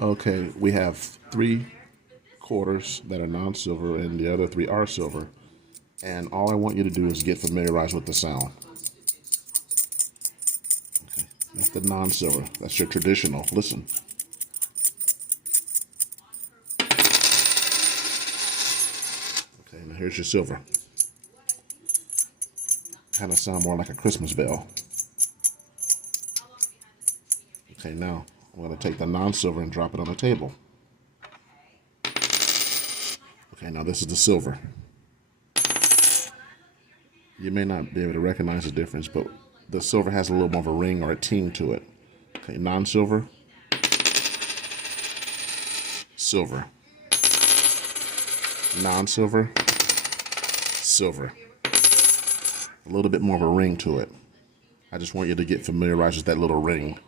Okay, we have 3 quarters that are non-silver and the other 3 are silver. And all I want you to do is get familiarized with the sound. That's the non-silver. That's your traditional. Listen. Okay, now here's your silver. Kind of sound more like a Christmas bell. Okay, now I'm going to take the non-silver and drop it on the table. Okay, now this is the silver. You may not be able to recognize the difference, but the silver has a little more of a ring or a ting to it. Okay, non-silver, silver, non-silver, silver. A little bit more of a ring to it. I just want you to get familiarized with that little ring.